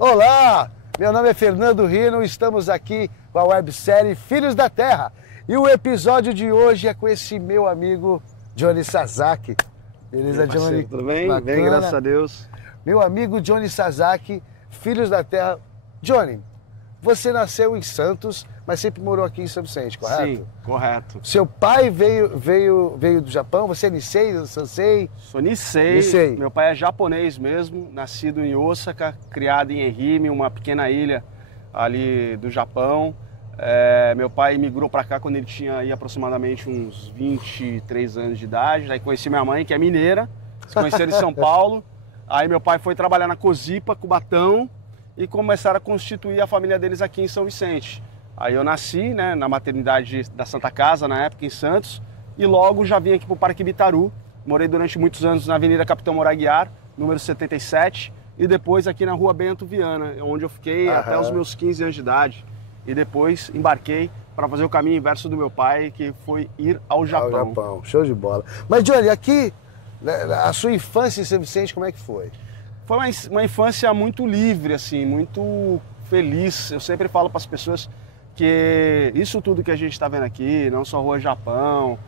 Olá, meu nome é Fernando Rino, estamos aqui com a websérie Filhos da Terra. E o episódio de hoje é com esse meu amigo Johnny Sasaki. Beleza, Johnny? Tudo bem? Bacana. Bem, graças a Deus. Meu amigo Johnny Sasaki, Filhos da Terra. Johnny, você nasceu em Santos, mas sempre morou aqui em São Vicente, correto? Sim, correto. Seu pai veio do Japão, você é Nisei, Sansei? Sou Nisei. Meu pai é japonês mesmo, nascido em Osaka, criado em Ehime, uma pequena ilha ali do Japão. Meu pai migrou para cá quando ele tinha aí, aproximadamente uns 23 anos de idade. Aí conheci minha mãe, que é mineira, se conheceram em São Paulo. Aí meu pai foi trabalhar na Cozipa, Cubatão, e começaram a constituir a família deles aqui em São Vicente. Aí eu nasci, né, na maternidade da Santa Casa, na época, em Santos, e logo já vim aqui para o Parque Bitaru. Morei durante muitos anos na Avenida Capitão Moraguiar, número 77, e depois aqui na Rua Bento Viana, onde eu fiquei até os meus 15 anos de idade. E depois embarquei para fazer o caminho inverso do meu pai, que foi ir ao Japão. Ao Japão, show de bola. Mas, Johnny, aqui, a sua infância em São Vicente, como é que foi? Foi uma infância muito livre, assim, muito feliz. Eu sempre falo para as pessoas que isso tudo que a gente está vendo aqui, não só Rua Japão,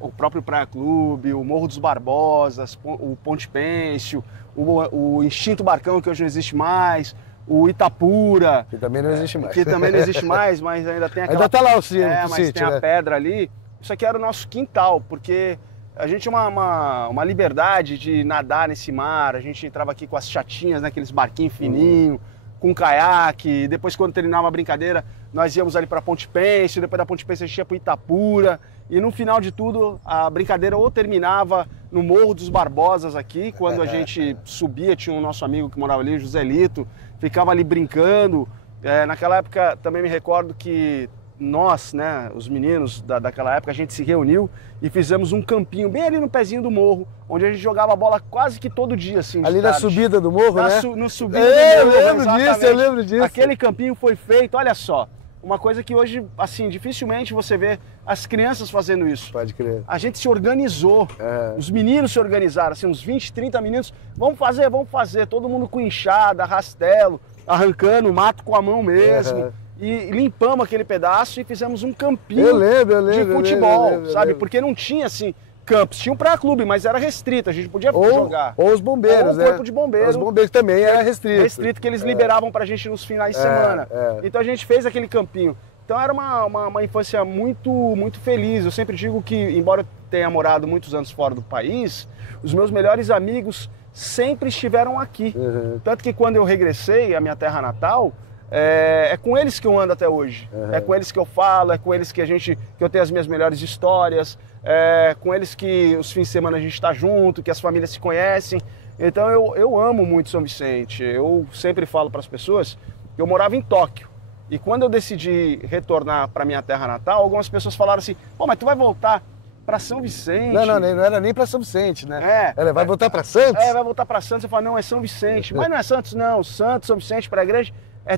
o próprio Praia Clube, o Morro dos Barbosas, o Ponte Pêncio, o Instinto Barcão, que hoje não existe mais, o Itapura. Que também não existe mais. Que também não existe mais, mas ainda tem aquela... Ainda está lá o sítio, mas tem a pedra ali. Isso aqui era o nosso quintal, porque a gente tinha uma liberdade de nadar nesse mar. A gente entrava aqui com as chatinhas, né, aqueles barquinhos fininhos, com caiaque. Depois, quando terminava a brincadeira, nós íamos ali para Ponte Pêncio. Depois da Ponte Pêncio, a gente ia para Itapura. E no final de tudo, a brincadeira ou terminava no Morro dos Barbosas aqui, quando a gente subia, tinha um nosso amigo que morava ali, o Joselito, ficava ali brincando. Naquela época, também me recordo que nós, né, os meninos daquela época, a gente se reuniu e fizemos um campinho bem ali no pezinho do morro, onde a gente jogava bola quase que todo dia, assim. Ali na subida do morro, né? No subida do morro, eu lembro disso. Aquele campinho foi feito, olha só, uma coisa que hoje, assim, dificilmente você vê as crianças fazendo isso. Pode crer. A gente se organizou, os meninos se organizaram, assim, uns 20, 30 meninos, vamos fazer, todo mundo com enxada, rastelo, arrancando o mato com a mão mesmo. E limpamos aquele pedaço e fizemos um campinho de futebol, sabe? Porque não tinha, assim, campos. Tinha um Praia Clube, mas era restrito, a gente podia jogar. Ou os bombeiros, né? O corpo de bombeiros. Os bombeiros também era restrito. Restrito, que eles liberavam pra gente nos finais de semana. Então a gente fez aquele campinho. Então era uma infância muito, muito feliz. Eu sempre digo que, embora eu tenha morado muitos anos fora do país, os meus melhores amigos sempre estiveram aqui. Tanto que quando eu regressei à minha terra natal, é com eles que eu ando até hoje. É com eles que eu falo, é com eles que eu tenho as minhas melhores histórias, é com eles que os fins de semana a gente está junto, que as famílias se conhecem. Então eu amo muito São Vicente. Eu sempre falo para as pessoas que eu morava em Tóquio. E quando eu decidi retornar para minha terra natal, algumas pessoas falaram assim: pô, mas tu vai voltar para São Vicente? Não era nem para São Vicente, né? Vai voltar para Santos? Vai voltar para Santos. Eu falo: não, é São Vicente. Mas não é Santos, não. Santos, São Vicente, Praia Grande,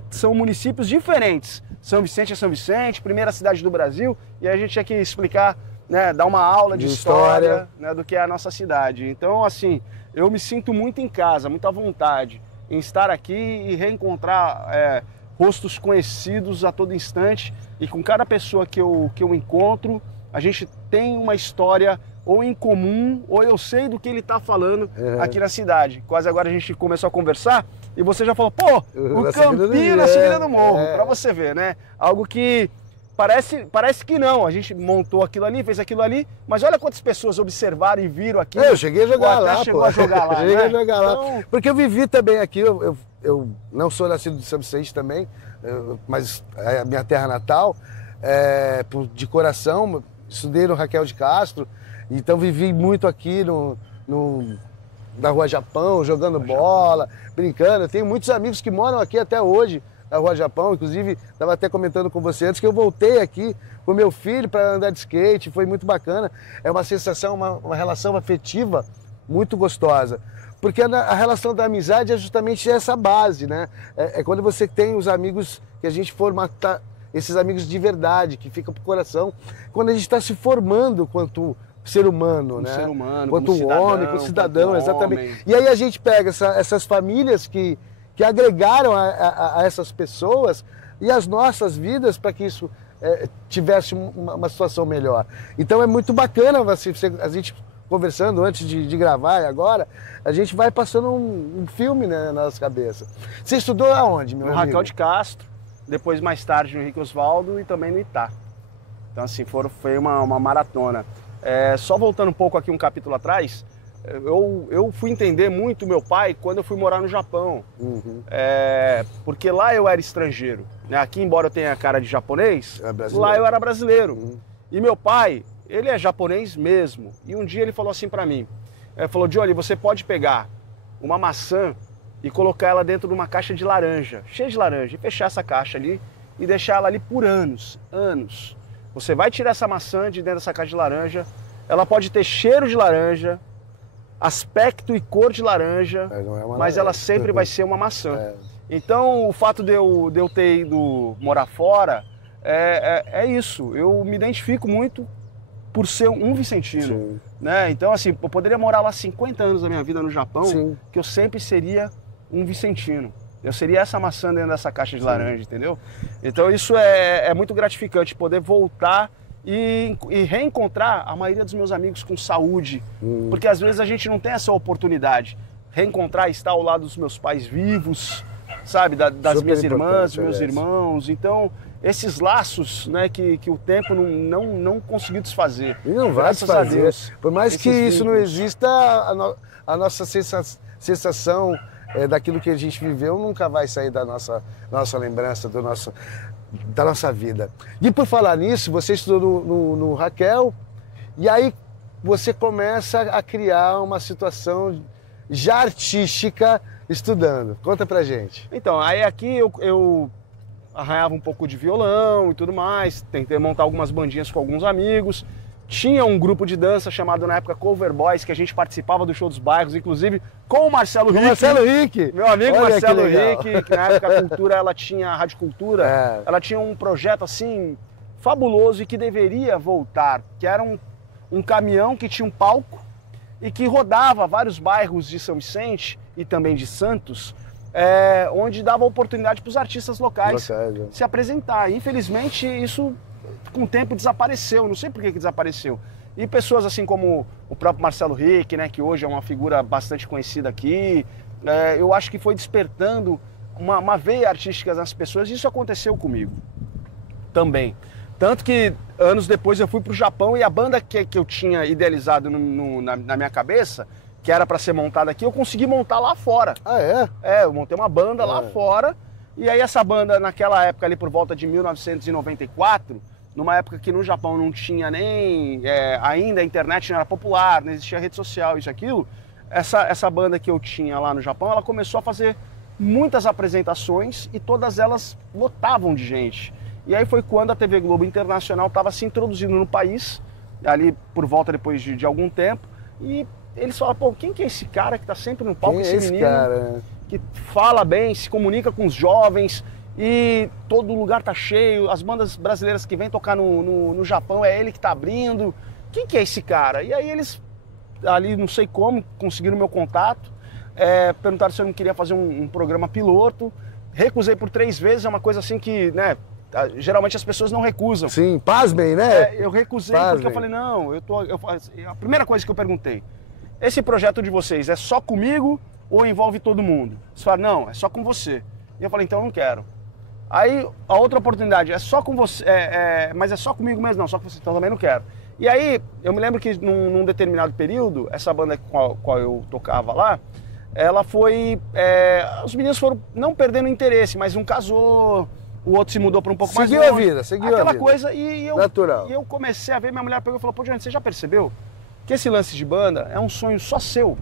são municípios diferentes. São Vicente é São Vicente, primeira cidade do Brasil, e a gente tinha que explicar, né, dar uma aula de história, né, do que é a nossa cidade. Então, assim, eu me sinto muito em casa, muito à vontade em estar aqui e reencontrar rostos conhecidos a todo instante, e com cada pessoa que eu encontro, a gente tem uma história ou em comum, ou eu sei do que ele está falando aqui na cidade. Quase agora a gente começou a conversar e você já falou: pô, o campinho na subida do morro, para você ver, né? Algo que parece que não, a gente montou aquilo ali, fez aquilo ali, mas olha quantas pessoas observaram e viram aqui. Eu cheguei a jogar lá, chegou a jogar lá, cheguei a jogar lá. Porque eu vivi também aqui, eu não sou nascido de São Vicente também, mas é a minha terra natal, de coração, estudei no Raquel de Castro, então vivi muito aqui na Rua Japão, jogando bola, brincando. Eu tenho muitos amigos que moram aqui até hoje, na Rua Japão. Inclusive, estava até comentando com você antes que eu voltei aqui com meu filho para andar de skate, foi muito bacana. É uma sensação, uma relação afetiva muito gostosa. Porque a relação da amizade é justamente essa base, né? É quando você tem os amigos que a gente formata, esses amigos de verdade, que ficam pro coração, quando a gente está se formando quanto ser humano, como né? ser humano, quanto como cidadão, homem, quanto cidadão, quanto exatamente. homem. E aí a gente pega essas famílias que que agregaram a essas pessoas e as nossas vidas para que isso tivesse uma situação melhor. Então é muito bacana a gente conversando antes de gravar e agora, a gente vai passando um filme, né, na nossa cabeça. Você estudou aonde, meu amigo? No Raquel de Castro, depois mais tarde no Henrique Osvaldo e também no Itá. Então assim, foi uma maratona. Só voltando um pouco aqui um capítulo atrás, eu fui entender muito meu pai quando eu fui morar no Japão. Uhum. Porque lá eu era estrangeiro, né? Aqui, embora eu tenha cara de japonês, lá eu era brasileiro. Uhum. E meu pai, ele é japonês mesmo. E um dia ele falou assim pra mim, falou, Johnny, você pode pegar uma maçã e colocar ela dentro de uma caixa de laranja, cheia de laranja, e fechar essa caixa ali e deixar ela ali por anos. Você vai tirar essa maçã de dentro dessa caixa de laranja, ela pode ter cheiro de laranja, aspecto e cor de laranja, mas ela sempre vai ser uma maçã. Então, o fato de eu ter ido morar fora é isso. Eu me identifico muito por ser um vicentino, né? Então, assim, eu poderia morar lá 50 anos da minha vida no Japão, Sim. que eu sempre seria um vicentino. Eu seria essa maçã dentro dessa caixa de laranja, entendeu? Então, isso é muito gratificante, poder voltar e reencontrar a maioria dos meus amigos com saúde, porque às vezes a gente não tem essa oportunidade. Reencontrar, estar ao lado dos meus pais vivos, sabe, das minhas irmãs, dos meus irmãos. Então, esses laços, né, que o tempo não conseguiu desfazer. E não vai desfazer. Por mais que isso não exista, a nossa sensação daquilo que a gente viveu nunca vai sair da nossa lembrança, da nossa vida. E por falar nisso, você estudou no Raquel, e aí você começa a criar uma situação já artística estudando. Conta pra gente. Então, aí aqui eu arranhava um pouco de violão e tudo mais, tentei montar algumas bandinhas com alguns amigos. Tinha um grupo de dança chamado na época Cover Boys, que a gente participava do show dos bairros, inclusive com o Marcelo Rick. Marcelo Rick! Meu amigo Olha Marcelo Rick, que na época a Cultura, ela tinha, a Rádio Cultura, ela tinha um projeto assim, fabuloso e que deveria voltar, que era um caminhão que tinha um palco e que rodava vários bairros de São Vicente e também de Santos, onde dava oportunidade para os artistas locais se apresentar. Infelizmente, isso com o tempo desapareceu, não sei por que desapareceu. E pessoas assim como o próprio Marcelo Rick, né, que hoje é uma figura bastante conhecida aqui, eu acho que foi despertando uma veia artística nas pessoas, e isso aconteceu comigo também. Tanto que anos depois eu fui para o Japão e a banda que eu tinha idealizado na minha cabeça, que era para ser montada aqui, eu consegui montar lá fora. Ah, é? Eu montei uma banda lá fora, e aí essa banda naquela época ali por volta de 1994, numa época que no Japão não tinha nem, ainda a internet não era popular, não existia rede social, isso, aquilo, essa banda que eu tinha lá no Japão, ela começou a fazer muitas apresentações e todas elas lotavam de gente. E aí foi quando a TV Globo Internacional estava se introduzindo no país, ali por volta depois de algum tempo, e eles falaram, pô, quem que é esse cara que está sempre no palco, esse menino cara? Que fala bem, se comunica com os jovens, e todo lugar tá cheio, as bandas brasileiras que vêm tocar no Japão, é ele que tá abrindo. Quem que é esse cara? E aí eles, ali não sei como, conseguiram meu contato, perguntaram se eu não queria fazer um programa piloto, recusei por 3 vezes, é uma coisa assim que, né, geralmente as pessoas não recusam. Sim, pasmem, né? Eu recusei porque eu falei, não, a primeira coisa que eu perguntei, esse projeto de vocês é só comigo ou envolve todo mundo? Eles falaram, não, é só com você. E eu falei, então eu não quero. Aí a outra oportunidade, é só com você, mas é só comigo mesmo, não, só com você, então eu também não quero. E aí, eu me lembro que num determinado período, essa banda com a qual eu tocava lá, ela foi, os meninos foram não perdendo interesse, mas um casou, o outro se mudou para um pouco mais longe. Seguiu a vida. Aquela coisa, natural. E eu comecei a ver, minha mulher pegou e falou, pô, Johnny, você já percebeu que esse lance de banda é um sonho só seu?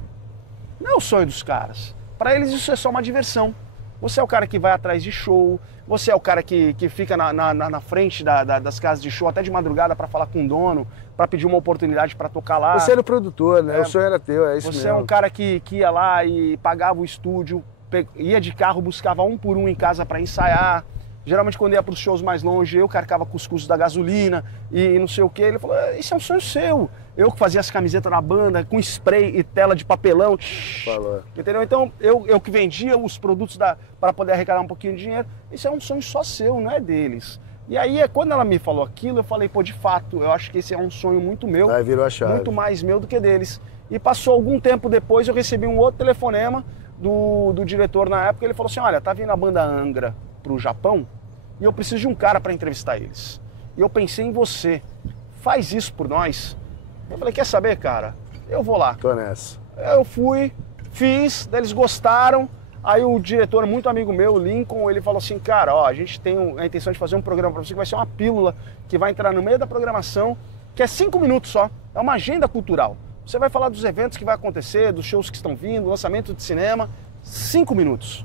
Não é o sonho dos caras. Para eles isso é só uma diversão. Você é o cara que vai atrás de show, você é o cara que fica na frente das casas de show até de madrugada para falar com o dono, para pedir uma oportunidade para tocar lá. Você era o produtor, né? O sonho era teu, é isso mesmo. Você é um cara que ia lá e pagava o estúdio, ia de carro, buscava um por um em casa para ensaiar. Geralmente quando ia para os shows mais longe, eu carcava com os custos da gasolina e não sei o que. Ele falou, isso é um sonho seu. Eu que fazia as camisetas da banda com spray e tela de papelão. Falou. Entendeu? Então eu que vendia os produtos para poder arrecadar um pouquinho de dinheiro. Isso é um sonho só seu, não é deles. E aí, quando ela me falou aquilo, eu falei, pô, de fato, eu acho que esse é um sonho muito meu. Aí virou a chave. Muito mais meu do que deles. E passou algum tempo depois, eu recebi um outro telefonema do diretor na época. Ele falou assim, olha, tá vindo a banda Angra pro Japão e eu preciso de um cara para entrevistar eles. E eu pensei em você. Faz isso por nós. Eu falei, quer saber, cara? Eu vou lá. Tô nessa. Eu fui, fiz, daí eles gostaram. Aí o diretor, muito amigo meu, o Lincoln, ele falou assim, cara, ó, a gente tem a intenção de fazer um programa para você que vai ser uma pílula que vai entrar no meio da programação, que é 5 minutos só, é uma agenda cultural. Você vai falar dos eventos que vai acontecer, dos shows que estão vindo, lançamento de cinema, 5 minutos.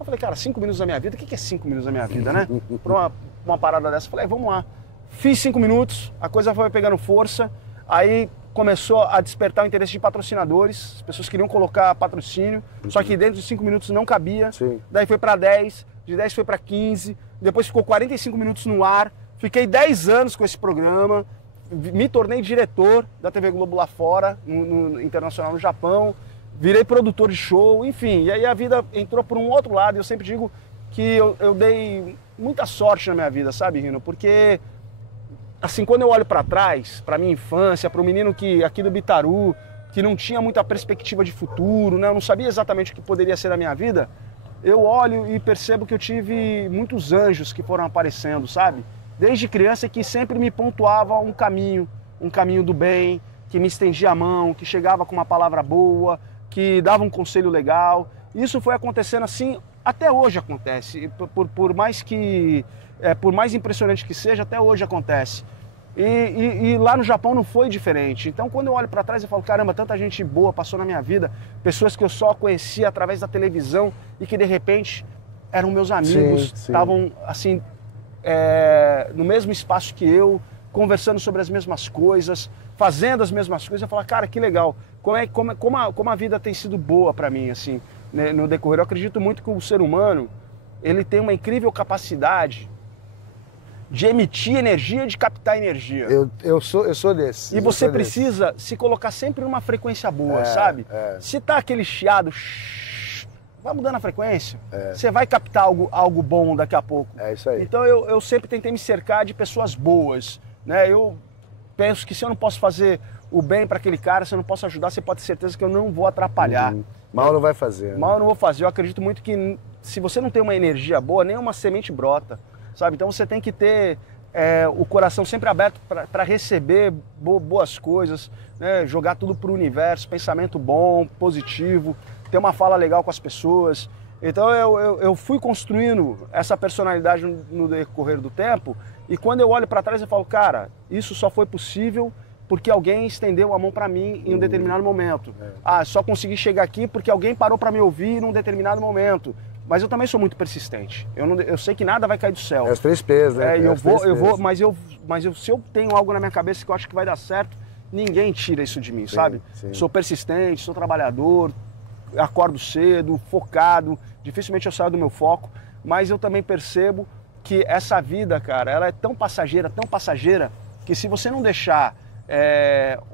Eu falei, cara, 5 minutos da minha vida? O que é 5 minutos da minha vida, né? Pra uma parada dessa, eu falei, vamos lá. Fiz 5 minutos, a coisa foi pegando força, aí começou a despertar o interesse de patrocinadores, as pessoas queriam colocar patrocínio, só que dentro de 5 minutos não cabia. Sim. Daí foi para 10, de 10 foi para 15, depois ficou 45 minutos no ar, fiquei 10 anos com esse programa, me tornei diretor da TV Globo lá fora, no internacional no Japão, virei produtor de show, enfim, e aí a vida entrou por um outro lado, e eu sempre digo que eu dei muita sorte na minha vida, sabe, Rino? Porque assim, quando eu olho para trás, para minha infância, para o menino que aqui do Bitaru, que não tinha muita perspectiva de futuro, né? Eu não sabia exatamente o que poderia ser a minha vida, eu olho e percebo que eu tive muitos anjos que foram aparecendo, sabe? Desde criança que sempre me pontuava um caminho do bem, que me estendia a mão, que chegava com uma palavra boa, que dava um conselho legal. Isso foi acontecendo assim, até hoje acontece, por mais impressionante que seja, até hoje acontece. E lá no Japão não foi diferente. Então quando eu olho para trás eu falo, caramba, tanta gente boa passou na minha vida, pessoas que eu só conhecia através da televisão e que de repente eram meus amigos, estavam assim, no mesmo espaço que eu, conversando sobre as mesmas coisas, fazendo as mesmas coisas. Eu falo, cara, que legal, como a vida tem sido boa para mim, assim, né, no decorrer. Eu acredito muito que o ser humano, ele tem uma incrível capacidade de emitir energia, de captar energia. Eu sou desse. E você precisa se colocar sempre numa frequência boa, sabe? Se tá aquele chiado, vai mudando a frequência, você vai captar algo bom daqui a pouco. É isso aí. Então eu sempre tentei me cercar de pessoas boas, né? Eu penso que se eu não posso fazer o bem para aquele cara, se eu não posso ajudar, você pode ter certeza que eu não vou atrapalhar. Mal não vai fazer. Mal eu não vou fazer. Eu acredito muito que se você não tem uma energia boa, nem uma semente brota, sabe? Então você tem que ter o coração sempre aberto para receber boas coisas, né? Jogar tudo pro universo, pensamento bom, positivo, ter uma fala legal com as pessoas. Então eu fui construindo essa personalidade no decorrer do tempo, e quando eu olho para trás eu falo, cara, isso só foi possível porque alguém estendeu a mão para mim em um determinado momento. Só consegui chegar aqui porque alguém parou para me ouvir num determinado momento. Mas eu também sou muito persistente. Eu sei que nada vai cair do céu. É os 3 P's, né? Se eu tenho algo na minha cabeça que eu acho que vai dar certo, ninguém tira isso de mim, sabe? Sim. Sou persistente, sou trabalhador, acordo cedo, focado, dificilmente eu saio do meu foco, mas eu também percebo que essa vida, cara, ela é tão passageira, que se você não deixar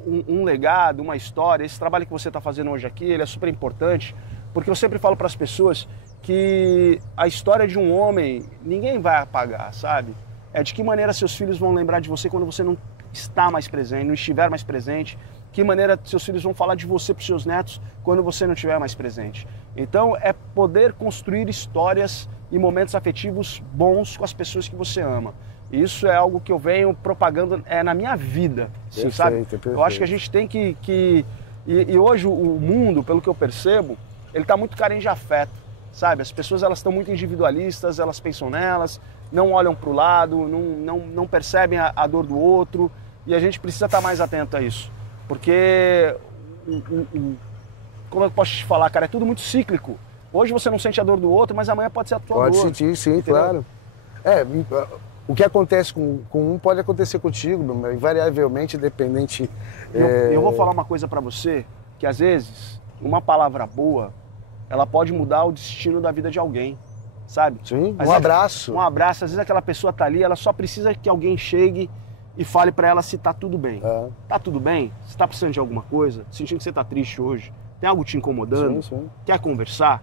um legado, uma história, esse trabalho que você está fazendo hoje aqui, ele é super importante, porque eu sempre falo para as pessoas que a história de um homem ninguém vai apagar, sabe? De que maneira seus filhos vão lembrar de você quando você não está mais presente, não estiver mais presente, que maneira seus filhos vão falar de você para os seus netos quando você não estiver mais presente. Então é poder construir histórias e momentos afetivos bons com as pessoas que você ama. Isso é algo que eu venho propagando na minha vida, assim, sabe? Perfeito. Eu acho que a gente tem que... E hoje o mundo, pelo que eu percebo, ele está muito carente de afeto, sabe? As pessoas elas estão muito individualistas, elas pensam nelas, não olham para o lado, não percebem a dor do outro, e a gente precisa estar mais atento a isso. Porque, como eu posso te falar, cara, é tudo muito cíclico. Hoje você não sente a dor do outro, mas amanhã pode ser a tua dor. Pode sentir, sim, entendeu? Claro. O que acontece com um pode acontecer contigo, invariavelmente, independente... Eu vou falar uma coisa pra você, que às vezes, uma palavra boa, ela pode mudar o destino da vida de alguém. sabe? Sim, Às um vezes- abraço. Um abraço, às vezes aquela pessoa tá ali, ela só precisa que alguém chegue e fale pra ela se tá tudo bem. É. Tá tudo bem? Você tá precisando de alguma coisa? Sentindo que você tá triste hoje? Tem algo te incomodando? Sim, sim. Quer conversar?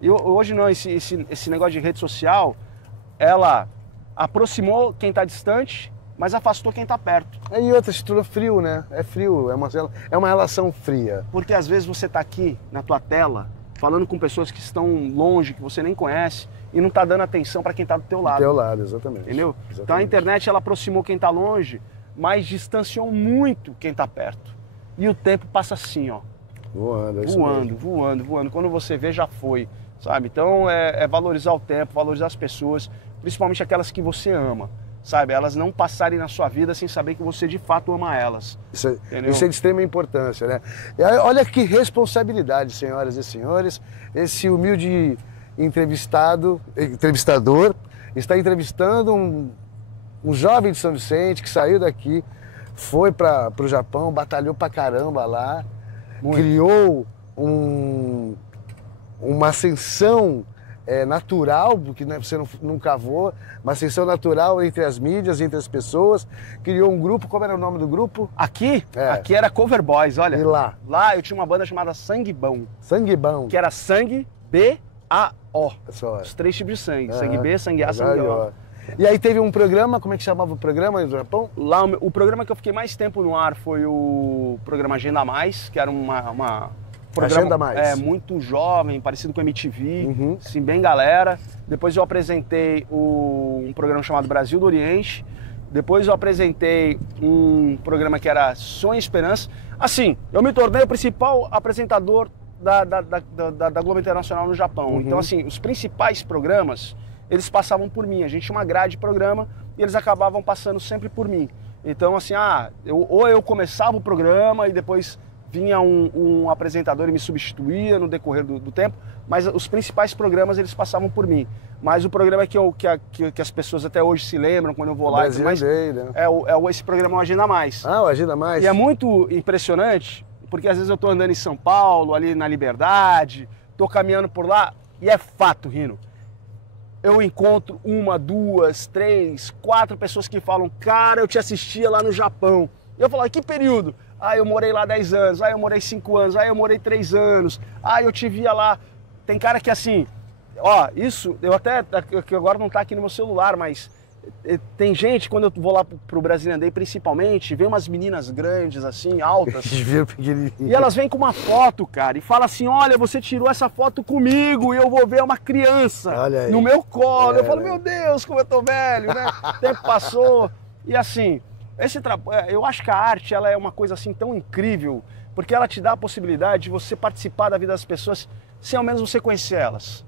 E hoje não, esse negócio de rede social, ela aproximou quem tá distante, mas afastou quem tá perto. E outra, se tornou frio, né? É frio, é uma relação fria. Porque às vezes você tá aqui na tua tela, falando com pessoas que estão longe, que você nem conhece, e não tá dando atenção para quem tá do teu lado. Do teu lado, exatamente. Entendeu? Exatamente. Então a internet ela aproximou quem tá longe, mas distanciou muito quem tá perto. E o tempo passa assim, ó. Voando, é isso Voando, mesmo. voando, voando. Quando você vê, já foi, sabe? Então é valorizar o tempo, valorizar as pessoas, principalmente aquelas que você ama, sabe? Elas não passarem na sua vida sem saber que você de fato ama elas. Isso Entendeu? é de extrema importância, né? E aí, olha que responsabilidade, senhoras e senhores, esse humilde entrevistador está entrevistando um jovem de São Vicente que saiu daqui, foi para o Japão, batalhou pra caramba lá, criou uma ascensão natural, porque né, você não cavou, uma ascensão natural entre as mídias, entre as pessoas, criou um grupo. Como era o nome do grupo? Aqui, É. aqui era Cover Boys, olha. E lá? Lá eu tinha uma banda chamada Sangue Bom, Sangue Bom. que era Sangue, B-A-O. É só. Os 3 tipos de sangue. Aham. Sangue B, Sangue A, Sangue O. E aí teve um programa, como é que chamava o programa no Japão? Lá, o programa que eu fiquei mais tempo no ar foi o programa Agenda Mais, que era uma programa Agenda Mais. muito jovem, parecido com MTV, Uhum. assim, bem galera. Depois eu apresentei um programa chamado Brasil do Oriente. Depois eu apresentei um programa que era Sonho e Esperança. Assim, eu me tornei o principal apresentador da Globo Internacional no Japão. Uhum. Então, assim, os principais programas, eles passavam por mim. A gente tinha uma grade de programa e eles acabavam passando sempre por mim. Então, assim, ou eu começava o programa e depois vinha um apresentador e me substituía no decorrer do tempo, mas os principais programas eles passavam por mim. Mas o programa que as pessoas até hoje se lembram quando eu vou lá, Brasil mas Day, né? esse programa é o Agenda Mais. Ah, o Agenda Mais. E é muito impressionante, porque às vezes eu tô andando em São Paulo, ali na Liberdade, tô caminhando por lá, e é fato, Rino. Eu encontro 1, 2, 3, 4 pessoas que falam, cara, eu te assistia lá no Japão. E eu falo, que período? Ah, eu morei lá 10 anos, ah, eu morei 5 anos, ah, eu morei 3 anos, ah, eu te via lá. Tem cara que assim, ó, isso, eu até, que agora não tá aqui no meu celular, mas tem gente, quando eu vou lá pro Brazilian Day principalmente, vem umas meninas grandes assim, altas, Viram pequenininho. e elas vêm com uma foto, cara, e falam assim, olha, você tirou essa foto comigo e eu vou ver uma criança Olha aí. no meu colo. Eu falo, né? meu Deus, como eu tô velho, né? O tempo passou. E assim, eu acho que a arte ela é uma coisa assim tão incrível, porque ela te dá a possibilidade de você participar da vida das pessoas sem ao menos você conhecer elas.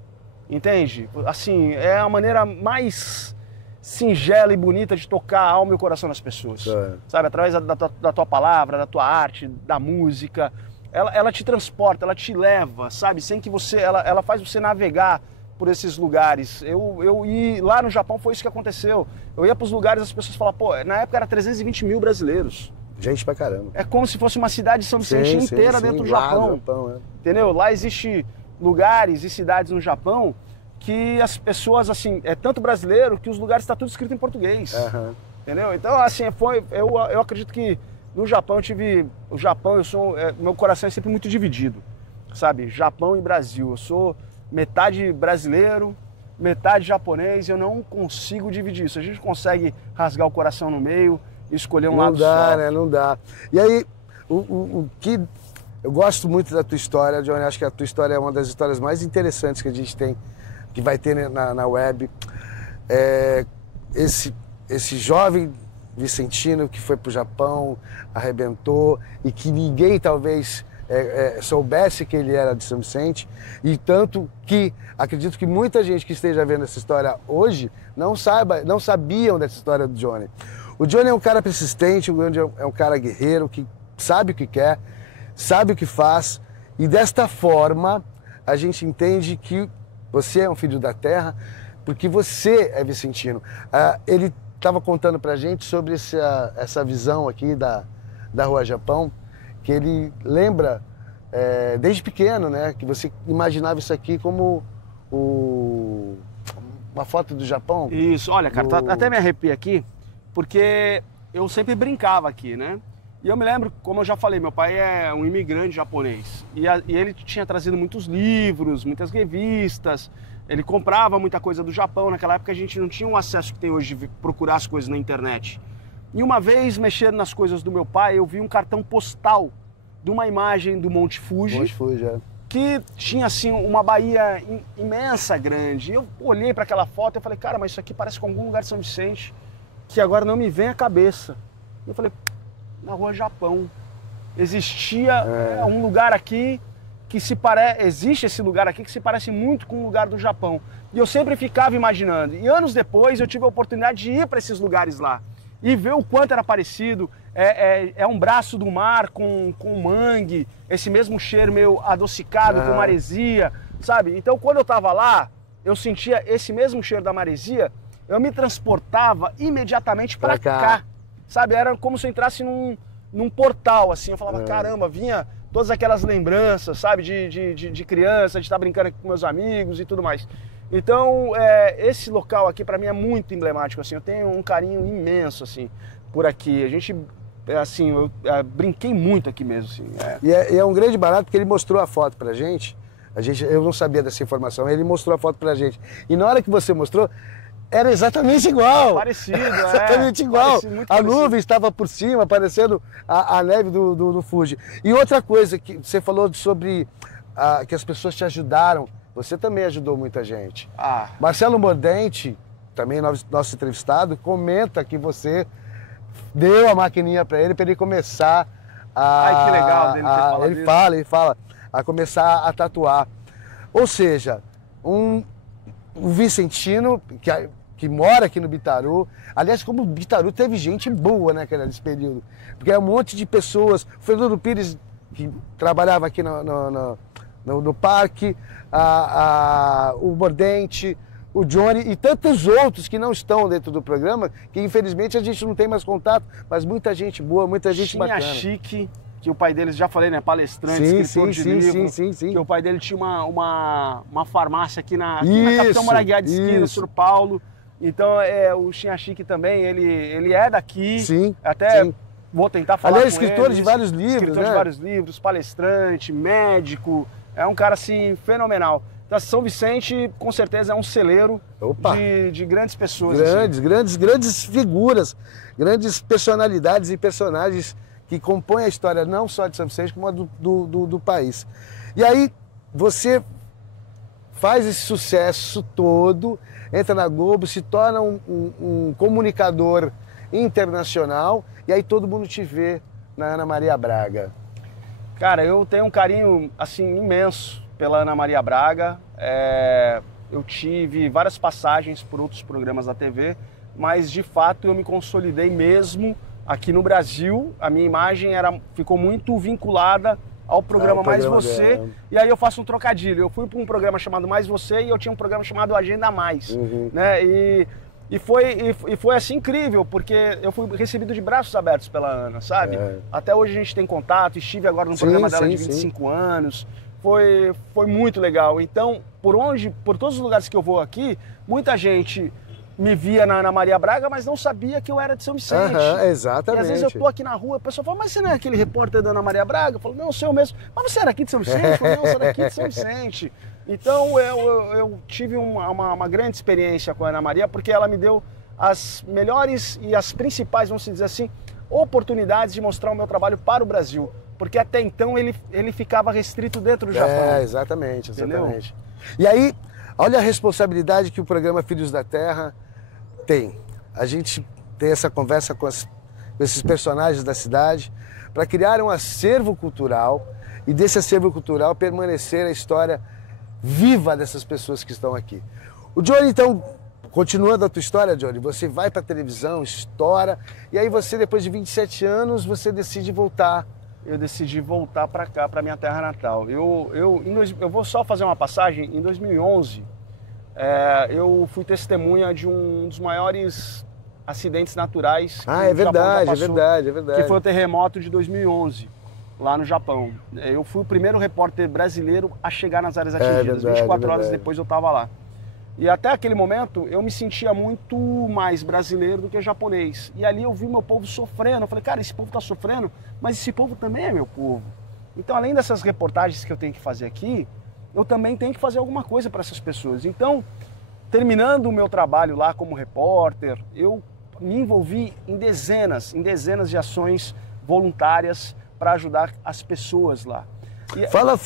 Entende? Assim, é a maneira mais singela e bonita de tocar a alma e o coração das pessoas. É. Sabe? Através da tua palavra, da tua arte, da música. Ela te transporta, ela te leva, sabe? Sem que você... Ela faz você navegar por esses lugares. Eu ia lá no Japão, foi isso que aconteceu. Eu ia para os lugares, as pessoas falavam, pô, na época era 320 mil brasileiros. Gente pra caramba. É como se fosse uma cidade de São Vicente inteira dentro do lá Japão. no Japão, é. Entendeu? Lá existe lugares e cidades no Japão que as pessoas, assim, é tanto brasileiro que os lugares está tudo escrito em português. Aham. Entendeu? Então, assim, eu acredito que no Japão meu coração é sempre muito dividido, sabe? Japão e Brasil. Eu sou metade brasileiro, metade japonês, eu não consigo dividir isso. A gente consegue rasgar o coração no meio e escolher um lado Não dá, só. né? Não dá. E aí, o que... Eu gosto muito da tua história, Johnny. Acho que a tua história é uma das histórias mais interessantes que a gente tem, que vai ter na web. Esse jovem vicentino que foi pro Japão, arrebentou, e que ninguém talvez soubesse que ele era de São Vicente, e tanto que acredito que muita gente que esteja vendo essa história hoje não sabiam dessa história do Johnny. O Johnny é um cara persistente, o Johnny é um cara guerreiro, que sabe o que quer, sabe o que faz, e desta forma a gente entende que você é um filho da terra, porque você é vicentino. Ele estava contando pra gente sobre essa visão aqui da Rua Japão, que ele lembra desde pequeno, né? Que você imaginava isso aqui como uma foto do Japão? Isso, olha, cara, até me arrepio aqui, porque eu sempre brincava aqui, né? E eu me lembro, como eu já falei, meu pai é um imigrante japonês. E ele tinha trazido muitos livros, muitas revistas. Ele comprava muita coisa do Japão. Naquela época a gente não tinha o acesso que tem hoje de procurar as coisas na internet. E uma vez, mexendo nas coisas do meu pai, eu vi um cartão postal de uma imagem do Monte Fuji. Monte Fuji, é. Que tinha, assim, uma baía imensa, grande. E eu olhei para aquela foto e falei, cara, mas isso aqui parece com algum lugar de São Vicente que agora não me vem à cabeça. E eu falei, na Rua Japão. Existia um lugar aqui que se parece... Existe esse lugar aqui que se parece muito com o lugar do Japão. E eu sempre ficava imaginando. E anos depois eu tive a oportunidade de ir para esses lugares lá. E ver o quanto era parecido. É um braço do mar com mangue. Esse mesmo cheiro meio adocicado, com maresia, sabe? Então quando eu estava lá, eu sentia esse mesmo cheiro da maresia. Eu me transportava imediatamente para cá. Sabe, era como se eu entrasse num portal, assim, eu falava, caramba, vinha todas aquelas lembranças, sabe, de criança, de estar brincando aqui com meus amigos e tudo mais. Então, esse local aqui para mim é muito emblemático, assim, eu tenho um carinho imenso, assim, por aqui. A gente, assim, eu brinquei muito aqui mesmo, assim. E é um grande barato porque ele mostrou a foto pra gente, eu não sabia dessa informação, ele mostrou a foto pra gente. E na hora que você mostrou, era exatamente igual. Parecido, exatamente igual. A nuvem estava por cima, parecendo a neve do Fuji. E outra coisa que você falou sobre que as pessoas te ajudaram, você também ajudou muita gente. Marcelo Mordente, também nosso entrevistado, comenta que você deu a maquininha para ele começar Ai, que legal dele ter falado ele fala, a começar a tatuar. Ou seja, um vicentino que mora aqui no Bitaru. Aliás, como o Bitaru teve gente boa nesse período. Porque é um monte de pessoas. O Fernando Pires, que trabalhava aqui no parque, o Mordente, o Johnny e tantos outros que não estão dentro do programa, que infelizmente a gente não tem mais contato, mas muita gente boa, muita gente bacana. Chique, que o pai deles, já falei, né, palestrante, escritor de livro, sim. Que o pai dele tinha uma farmácia aqui na Capitão Moraguiá de Esquina, no São Paulo. Então, o Xinha Chique também, ele é daqui. Sim, até sim. Vou tentar falar Aliás, com escritor ele. de vários livros, Escritor de vários livros, palestrante, médico. É um cara, assim, fenomenal. Então, São Vicente, com certeza, é um celeiro de grandes pessoas. Grandes figuras, grandes personalidades e personagens que compõem a história não só de São Vicente, como a do país. E aí, você faz esse sucesso todo, entra na Globo, se torna um comunicador internacional, e aí todo mundo te vê na Ana Maria Braga. Cara, eu tenho um carinho, assim, imenso pela Ana Maria Braga. Eu tive várias passagens por outros programas da TV, mas de fato eu me consolidei mesmo aqui no Brasil. A minha imagem ficou muito vinculada ao programa Mais Você, dela. E aí eu faço um trocadilho. Eu fui para um programa chamado Mais Você e eu tinha um programa chamado Agenda Mais, né? E foi assim incrível, porque eu fui recebido de braços abertos pela Ana, sabe? Até hoje a gente tem contato, estive agora no programa dela de 25 anos. Foi muito legal. Então, por todos os lugares que eu vou aqui, muita gente me via na Ana Maria Braga, mas não sabia que eu era de São Vicente. Exatamente. E às vezes eu tô aqui na rua, a pessoa fala, mas você não é aquele repórter da Ana Maria Braga? Eu falo, não, sou eu mesmo. Mas você era aqui de São Vicente? Eu falo, não, eu sou daqui de São Vicente. Então eu tive uma grande experiência com a Ana Maria, porque ela me deu as melhores e as principais, vamos dizer assim, oportunidades de mostrar o meu trabalho para o Brasil. Porque até então ele ficava restrito dentro do Japão. Exatamente. Entendeu? E aí, olha a responsabilidade que o programa Filhos da Terra tem. A gente tem essa conversa com esses personagens da cidade para criar um acervo cultural e desse acervo cultural permanecer a história viva dessas pessoas que estão aqui. O Johnny, então, continuando a tua história, Johnny, você vai para a televisão, estoura, e aí você, depois de 27 anos, você decide voltar. Eu decidi voltar para cá, para minha terra natal. Eu vou só fazer uma passagem. Em 2011, eu fui testemunha de um dos maiores acidentes naturais. É verdade. Que foi o terremoto de 2011, lá no Japão. Eu fui o primeiro repórter brasileiro a chegar nas áreas atingidas. 24 horas depois eu estava lá. E até aquele momento eu me sentia muito mais brasileiro do que japonês. E ali eu vi meu povo sofrendo. Eu falei, cara, esse povo está sofrendo, mas esse povo também é meu povo. Então, além dessas reportagens que eu tenho que fazer aqui, eu também tenho que fazer alguma coisa para essas pessoas. Então, terminando o meu trabalho lá como repórter, eu me envolvi em dezenas de ações voluntárias para ajudar as pessoas lá.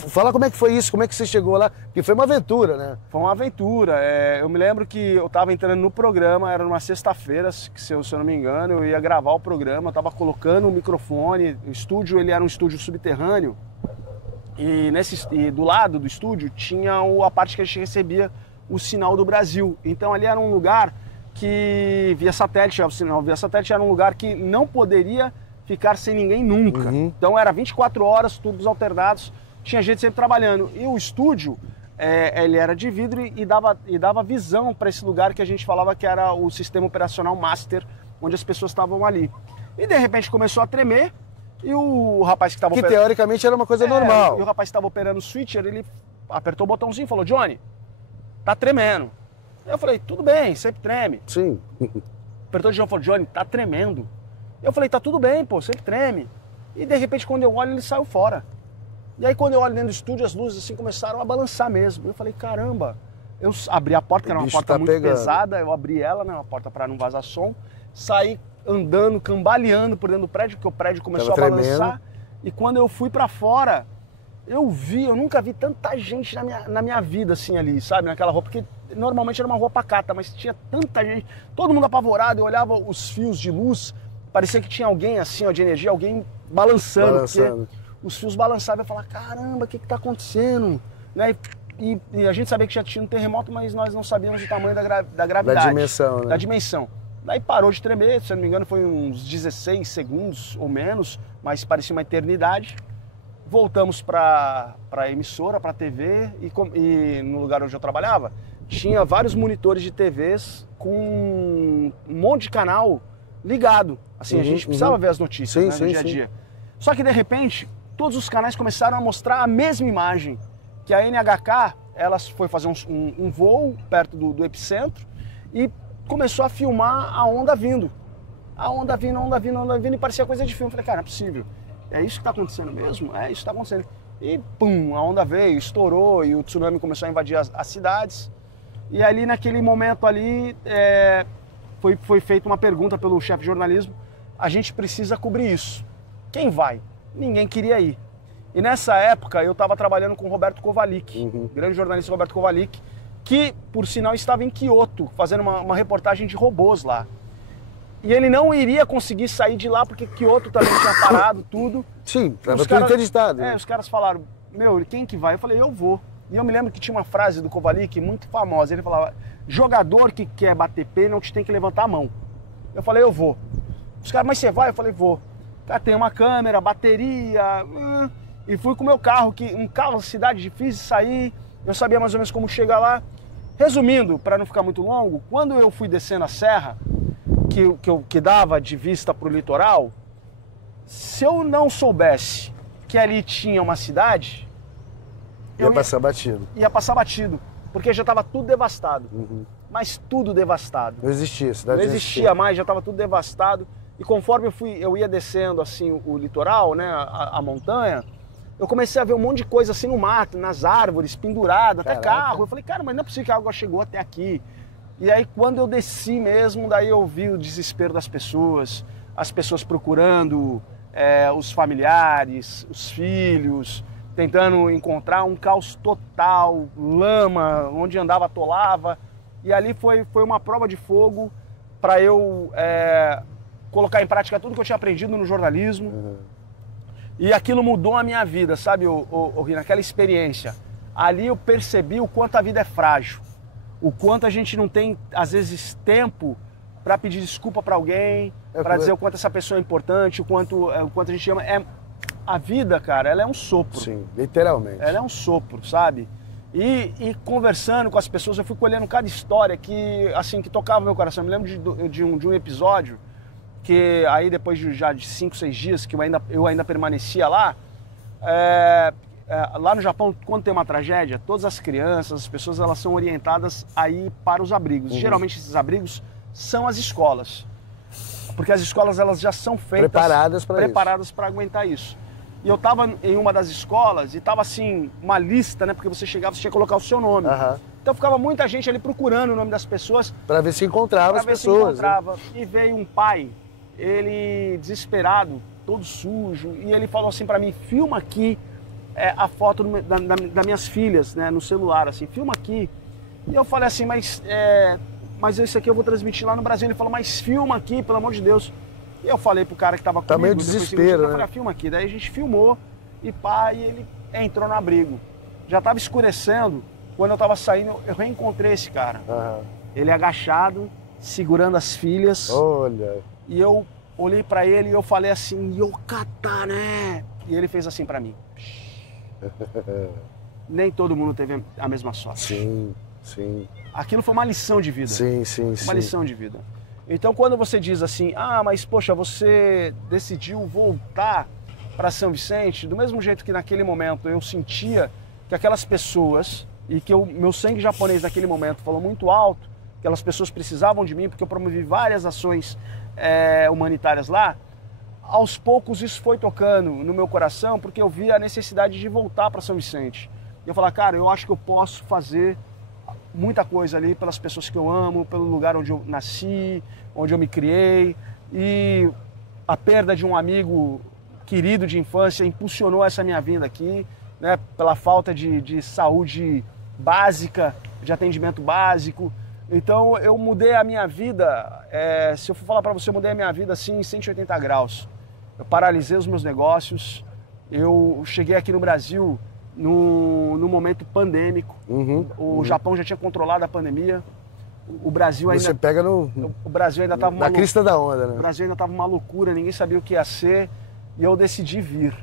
Fala como é que foi isso, como é que você chegou lá, porque foi uma aventura, né? Foi uma aventura. Eu me lembro que eu estava entrando no programa, era numa sexta-feira, se eu não me engano, eu ia gravar o programa, eu estava colocando o microfone, o estúdio ele era um estúdio subterrâneo, e do lado do estúdio tinha a parte que a gente recebia o sinal do Brasil. Então ali era um lugar que via satélite, o sinal via satélite era um lugar que não poderia ficar sem ninguém nunca. Então era 24 horas, tubos alternados, tinha gente sempre trabalhando. E o estúdio, ele era de vidro e dava visão para esse lugar que a gente falava que era o sistema operacional master, onde as pessoas estavam ali. E de repente começou a tremer e o rapaz que estava operando... Que teoricamente era uma coisa normal. E o rapaz que estava operando o switcher, ele apertou o botãozinho e falou, Johnny, tá tremendo. Eu falei, tudo bem, sempre treme. Sim. Apertou o Johnny e falou, Johnny, tá tremendo. Eu falei, tá tudo bem, pô, sempre treme. E de repente, quando eu olho, ele saiu fora. E aí, quando eu olho dentro do estúdio, as luzes assim começaram a balançar mesmo. Eu falei, caramba. Eu abri a porta, que era uma porta muito pesada, eu abri ela, né, uma porta para não vazar som. Saí andando, cambaleando por dentro do prédio, porque o prédio começou a balançar. E quando eu fui para fora, eu nunca vi tanta gente na minha vida assim ali, sabe, naquela rua. Porque normalmente era uma rua pacata, mas tinha tanta gente, todo mundo apavorado. Eu olhava os fios de luz, parecia que tinha alguém assim, ó, de energia, alguém balançando. Porque os fios balançavam e eu falava, caramba, o que está acontecendo? Né? E a gente sabia que já tinha um terremoto, mas nós não sabíamos o tamanho da gravidade. Da dimensão, né? Da dimensão. Daí parou de tremer, se eu não me engano foi uns 16 segundos ou menos, mas parecia uma eternidade. Voltamos para a emissora, para a TV, e no lugar onde eu trabalhava, tinha vários monitores de TVs com um monte de canal ligado. Assim, a gente precisava ver as notícias, né, no dia a dia. Só que, de repente, todos os canais começaram a mostrar a mesma imagem, que a NHK, ela foi fazer um voo perto do epicentro e começou a filmar a onda vindo. A onda vindo, a onda vindo, a onda vindo, e parecia coisa de filme. Eu falei, cara, não é possível. É isso que está acontecendo mesmo? É isso que está acontecendo. E, pum, a onda veio, estourou, e o tsunami começou a invadir as cidades. E ali, naquele momento ali, foi feita uma pergunta pelo chefe de jornalismo, a gente precisa cobrir isso. Quem vai? Ninguém queria ir. E nessa época eu estava trabalhando com o Roberto Kovalik, grande jornalista Roberto Kovalik, que, por sinal, estava em Kyoto, fazendo uma reportagem de robôs lá. E ele não iria conseguir sair de lá, porque Kyoto também tinha parado tudo. Sim, estava tudo interditado. Os caras falaram, meu, quem que vai? Eu falei, eu vou. E eu me lembro que tinha uma frase do Kovalik muito famosa, ele falava, jogador que quer bater pênalti tem que levantar a mão. Eu falei, eu vou. Os caras, mas você vai? Eu falei, vou. Cara, tem uma câmera, bateria, e fui com o meu carro, um carro, cidade difícil de sair, eu sabia mais ou menos como chegar lá. Resumindo, para não ficar muito longo, quando eu fui descendo a serra, que dava de vista para o litoral, se eu não soubesse que ali tinha uma cidade, ia passar batido. Ia passar batido, porque já estava tudo devastado. Mas tudo devastado. Não existia, a cidade não existia mais, já estava tudo devastado. E conforme eu ia descendo assim o litoral, né, a montanha, eu comecei a ver um monte de coisa assim no mato, nas árvores, pendurado, até carro. Eu falei, cara, mas não é possível que a água chegou até aqui. E aí quando eu desci mesmo, daí eu vi o desespero das pessoas, as pessoas procurando os familiares, os filhos, tentando encontrar, um caos total, lama, onde andava atolava. E ali foi uma prova de fogo para eu colocar em prática tudo que eu tinha aprendido no jornalismo. E aquilo mudou a minha vida, sabe, Rina, aquela experiência. Ali eu percebi o quanto a vida é frágil, o quanto a gente não tem, às vezes, tempo para pedir desculpa para alguém, para dizer o quanto essa pessoa é importante, o quanto a gente ama. A vida, cara, ela é um sopro. Sim, literalmente. Ela é um sopro, sabe? E conversando com as pessoas, eu fui colhendo cada história que tocava o meu coração. Eu me lembro de um episódio que aí depois de 5, 6 dias que eu ainda permanecia lá, lá no Japão, quando tem uma tragédia, todas as crianças, as pessoas, elas são orientadas a ir para os abrigos. Geralmente esses abrigos são as escolas, porque as escolas elas já são feitas preparadas para aguentar isso. E eu estava em uma das escolas e estava assim, uma lista, né? Porque você chegava, você tinha que colocar o seu nome. Então ficava muita gente ali procurando o nome das pessoas. Para ver se encontrava as pessoas. Né? E veio um pai, ele desesperado, todo sujo, e ele falou assim para mim, filma aqui a foto das minhas filhas, né? No celular, assim, filma aqui. E eu falei assim, mas isso aqui eu vou transmitir lá no Brasil. Ele falou, mas filma aqui, pelo amor de Deus. E eu falei pro cara que tava comigo, tá meio desespero, né? Eu falei, filma aqui. Daí a gente filmou e ele entrou no abrigo. Já tava escurecendo, quando eu tava saindo, eu reencontrei esse cara. Ele agachado, segurando as filhas. Olha. E eu olhei pra ele e eu falei assim, Yokata, né? E ele fez assim pra mim. Nem todo mundo teve a mesma sorte. Sim, sim. Aquilo foi uma lição de vida. Sim. Uma lição de vida. Então, quando você diz assim, mas poxa, você decidiu voltar para São Vicente, do mesmo jeito que naquele momento eu sentia que aquelas pessoas, e que meu sangue japonês naquele momento falou muito alto, que aquelas pessoas precisavam de mim, porque eu promovi várias ações humanitárias lá, aos poucos isso foi tocando no meu coração, porque eu vi a necessidade de voltar para São Vicente. E eu falei, cara, eu acho que eu posso fazer muita coisa ali pelas pessoas que eu amo, pelo lugar onde eu nasci, onde eu me criei. E a perda de um amigo querido de infância impulsionou essa minha vinda aqui, né, pela falta de saúde básica, de atendimento básico. Então eu mudei a minha vida, se eu for falar para você, eu mudei a minha vida assim em 180 graus. Eu paralisei os meus negócios, eu cheguei aqui no Brasil no momento pandêmico. O Japão já tinha controlado a pandemia. O Brasil ainda... Você pega o Brasil ainda estava na crista da onda, né? O Brasil ainda estava uma loucura, ninguém sabia o que ia ser. E eu decidi vir.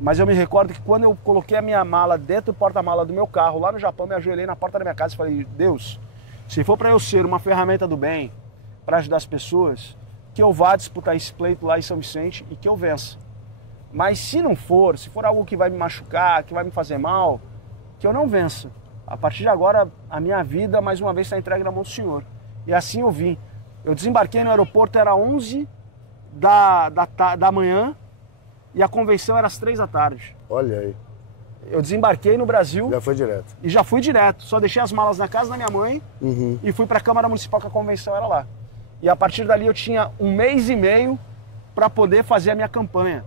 Mas eu me recordo que quando eu coloquei a minha mala dentro do porta-mala do meu carro, lá no Japão, me ajoelhei na porta da minha casa e falei, Deus, se for para eu ser uma ferramenta do bem, para ajudar as pessoas, que eu vá disputar esse pleito lá em São Vicente e que eu vença. Mas se não for, se for algo que vai me machucar, que vai me fazer mal, que eu não vença. A partir de agora, a minha vida, mais uma vez, está entregue na mão do Senhor. E assim eu vim. Eu desembarquei no aeroporto, era 11 da manhã, e a convenção era às 3 da tarde. Olha aí. Eu desembarquei no Brasil. Já foi direto. E já fui direto. Só deixei as malas na casa da minha mãe e fui para a Câmara Municipal, que a convenção era lá. E a partir dali eu tinha 1 mês e meio para poder fazer a minha campanha.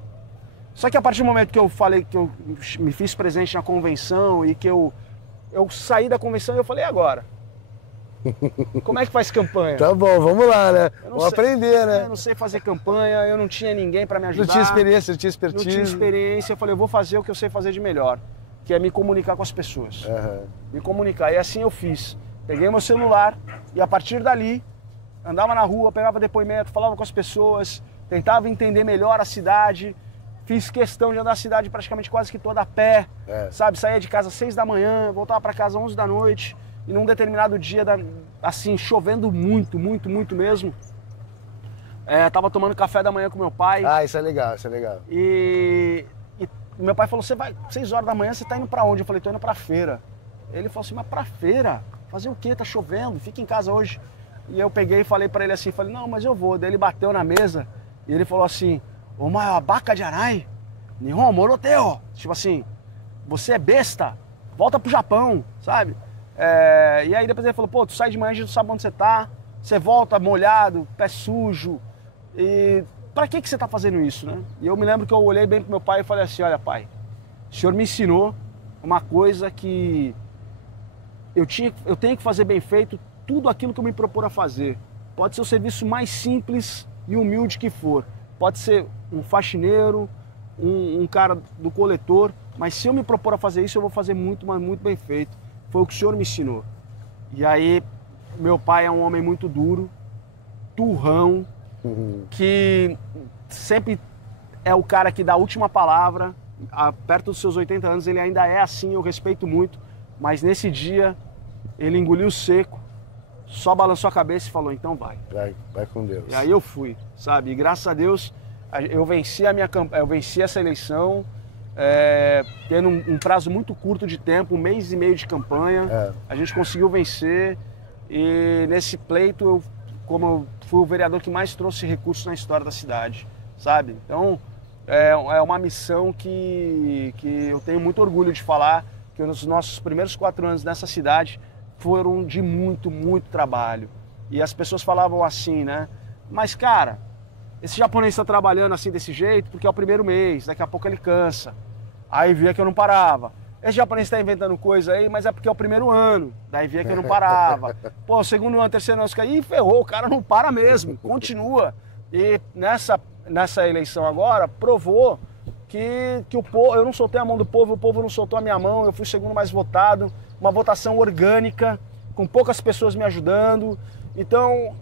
Só que a partir do momento que eu falei que eu me fiz presente na convenção e que eu saí da convenção, eu falei, e agora? Como é que faz campanha? Tá bom, vamos lá, né? Vamos aprender, né? Eu não sei fazer campanha, eu não tinha ninguém para me ajudar. Não tinha experiência, não tinha expertise. Não tinha experiência, eu falei, eu vou fazer o que eu sei fazer de melhor, que é me comunicar com as pessoas. Me comunicar, e assim eu fiz. Peguei meu celular e a partir dali, andava na rua, pegava depoimento, falava com as pessoas, tentava entender melhor a cidade. Fiz questão de andar a cidade praticamente quase que toda a pé, sabe? Saía de casa às 6 da manhã, voltava para casa às 11 da noite. E num determinado dia, assim, chovendo muito mesmo, tava tomando café da manhã com meu pai. Ah, isso é legal, isso é legal. E meu pai falou, 6 horas da manhã, você tá indo pra onde? Eu falei, tô indo pra feira. Ele falou assim, mas pra feira? Fazer o quê? Tá chovendo, fica em casa hoje. E eu peguei e falei pra ele assim, falei, não, mas eu vou. Daí ele bateu na mesa e ele falou assim, omae wa baka janai, nihon moroteo. Tipo assim, você é besta, volta pro Japão, sabe? E aí depois ele falou, pô, tu sai de manhã, a gente não sabe onde você tá, você volta molhado, pé sujo, e pra que você tá fazendo isso, né? E eu me lembro que eu olhei bem pro meu pai e falei assim, olha pai, o senhor me ensinou uma coisa que eu tenho que fazer bem feito tudo aquilo que eu me propor a fazer. Pode ser o serviço mais simples e humilde que for, pode ser um faxineiro, um cara do coletor, mas se eu me propor a fazer isso, eu vou fazer muito, mas muito bem feito. Foi o que o senhor me ensinou. E aí, meu pai é um homem muito duro, turrão, que sempre é o cara que dá a última palavra. Perto dos seus 80 anos, ele ainda é assim, eu respeito muito. Mas nesse dia, ele engoliu seco, só balançou a cabeça e falou, então vai. Vai com Deus. E aí eu fui, sabe? E graças a Deus, eu venci essa eleição. tendo um prazo muito curto de tempo, 1 mês e meio de campanha, a gente conseguiu vencer e nesse pleito, como eu fui o vereador que mais trouxe recursos na história da cidade, sabe? Então, é uma missão que eu tenho muito orgulho de falar, que nos nossos primeiros 4 anos nessa cidade foram de muito, muito trabalho. E as pessoas falavam assim, né? Mas, cara, esse japonês está trabalhando assim desse jeito porque é o primeiro mês, daqui a pouco ele cansa. Aí via que eu não parava. Esse japonês está inventando coisa aí, mas é porque é o primeiro ano. Daí via que eu não parava. Pô, segundo ano, terceiro ano, aí ferrou, o cara não para mesmo, continua. E nessa eleição agora, provou que o povo, eu não soltei a mão do povo, o povo não soltou a minha mão, eu fui o segundo mais votado, uma votação orgânica, com poucas pessoas me ajudando. Então,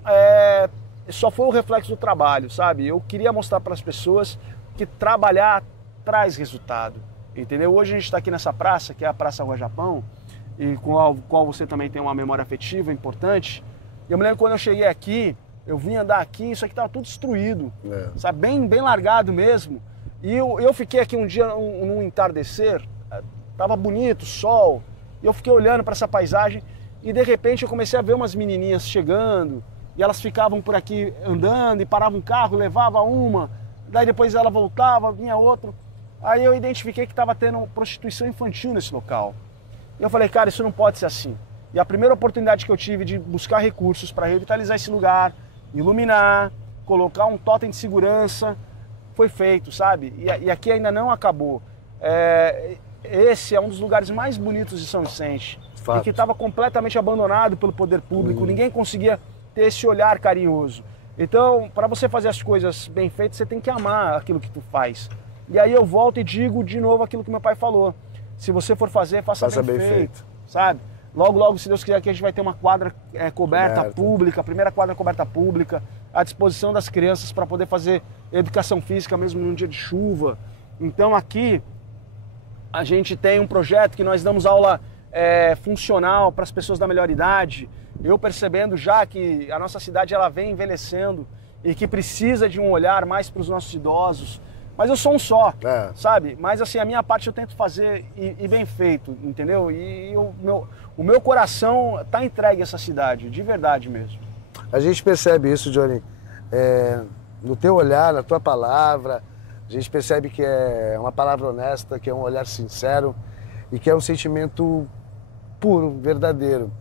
só foi o reflexo do trabalho, sabe? Eu queria mostrar para as pessoas que trabalhar traz resultado. Entendeu? Hoje a gente está aqui nessa praça, que é a Praça Rua Japão, e com a qual você também tem uma memória afetiva importante. Eu me lembro quando eu cheguei aqui, eu vim andar aqui, isso aqui estava tudo destruído, sabe? Bem largado mesmo. E eu fiquei aqui um dia num entardecer, estava bonito, sol, e eu fiquei olhando para essa paisagem e de repente eu comecei a ver umas menininhas chegando e elas ficavam por aqui andando e parava um carro, levava uma, daí depois ela voltava, vinha outro. Aí eu identifiquei que estava tendo prostituição infantil nesse local. E eu falei, cara, isso não pode ser assim. E a primeira oportunidade que eu tive de buscar recursos para revitalizar esse lugar, iluminar, colocar um totem de segurança, foi feito, sabe? E aqui ainda não acabou. Esse é um dos lugares mais bonitos de São Vicente. E que estava completamente abandonado pelo poder público, ninguém conseguia ter esse olhar carinhoso. Então, para você fazer as coisas bem feitas, você tem que amar aquilo que tu faz. E aí eu volto e digo de novo aquilo que meu pai falou. Se você for fazer, faça bem feito, sabe? Logo, se Deus quiser, aqui a gente vai ter uma quadra coberta pública, a primeira quadra coberta pública, à disposição das crianças para poder fazer educação física mesmo num dia de chuva. Então aqui a gente tem um projeto que nós damos aula funcional para as pessoas da melhor idade. Eu percebendo já que a nossa cidade ela vem envelhecendo e que precisa de um olhar mais para os nossos idosos. Mas eu sou um só, sabe? Mas assim, a minha parte eu tento fazer e bem feito, entendeu? E o meu coração tá entregue a essa cidade, de verdade mesmo. A gente percebe isso, Johnny, no teu olhar, na tua palavra. A gente percebe que é uma palavra honesta, que é um olhar sincero e que é um sentimento puro, verdadeiro.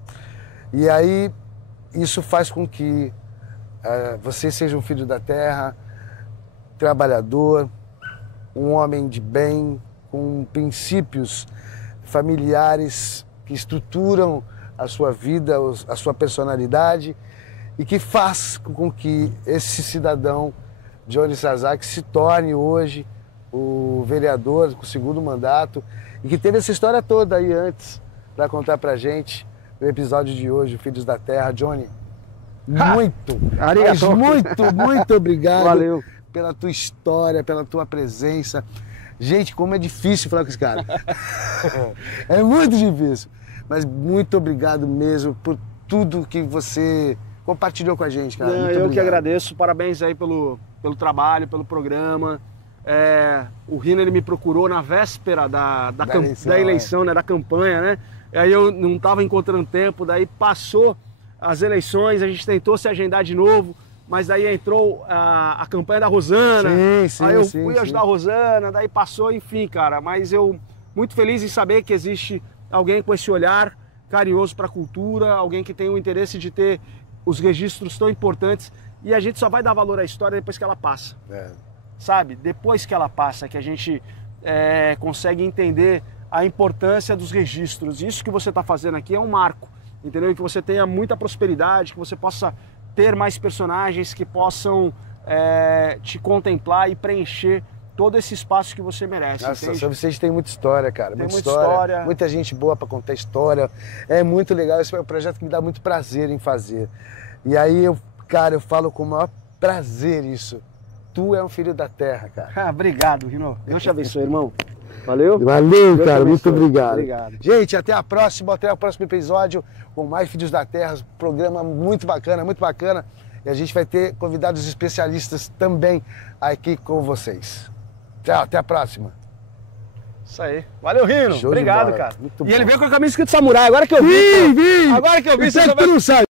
E aí, isso faz com que você seja um filho da terra, trabalhador, um homem de bem, com princípios familiares que estruturam a sua vida, a sua personalidade e que faz com que esse cidadão, Johnny Sasaki, se torne hoje o vereador com o 2º mandato e que teve essa história toda aí antes para contar pra gente no episódio de hoje, Filhos da Terra. Johnny, muito obrigado. Valeu. Pela tua história, pela tua presença. Gente, como é difícil falar com esse cara. É muito difícil. Mas muito obrigado mesmo por tudo que você compartilhou com a gente, cara. Muito obrigado. Que agradeço. Parabéns aí pelo trabalho, pelo programa. O Rino, ele me procurou na véspera da eleição, né, da campanha, né? Aí eu não estava encontrando tempo, daí passou as eleições, a gente tentou se agendar de novo. Mas daí entrou a campanha da Rosana, aí eu fui ajudar a Rosana, daí passou, enfim, cara. Mas eu muito feliz em saber que existe alguém com esse olhar carinhoso para a cultura, alguém que tem o interesse de ter os registros tão importantes. E a gente só vai dar valor à história depois que ela passa, sabe? Depois que ela passa, que a gente consegue entender a importância dos registros. Isso que você está fazendo aqui é um marco, entendeu? E que você tenha muita prosperidade, que você possa ter mais personagens que possam te contemplar e preencher todo esse espaço que você merece. Nossa, São Vicente tem muita história, cara. Tem muita história. Muita gente boa para contar história. É muito legal. Esse é um projeto que me dá muito prazer em fazer. E aí, eu falo com o maior prazer isso. Tu é um filho da terra, cara. Obrigado, Rino. Deus te abençoe, irmão. Valeu? Valeu, cara. Muito obrigado. Obrigado. Gente, até o próximo episódio com mais Filhos da Terra. Programa muito bacana, muito bacana. E a gente vai ter convidados especialistas também aqui com vocês. Tchau, até a próxima. Isso aí. Valeu, Rino. Show de Obrigado, bola. cara. Muito E ele bom. veio com a camisa escrito Samurai. Agora que eu vi. Vi! Agora que eu vi, Isso é que tu não sabe.